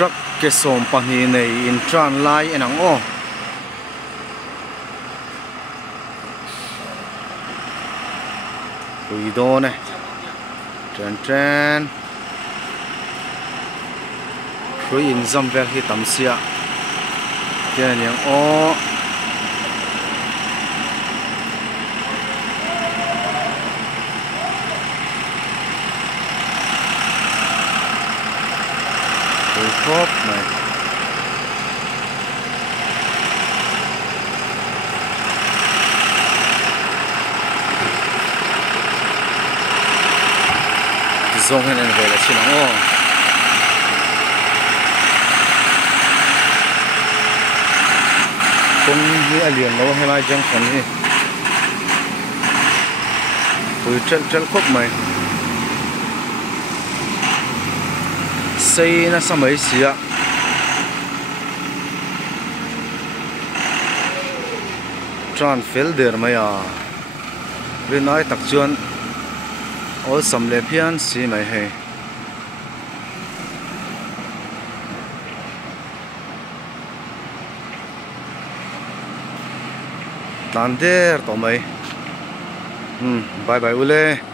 truck ke som pahni nei in tran lai enang o pui do ne tren pui in zam vel hi tam sia ke niang o khop này zong hen en về là xin ô cũng như liền lâu hay mai chẳng còn gì tôi chân khop mày xây nó sao mấy xí ạ tròn phèn đèn mày à bên nói tắc chuan ôi sầm lệ phiền xí mày hè tan đèn tao mày bye bye ule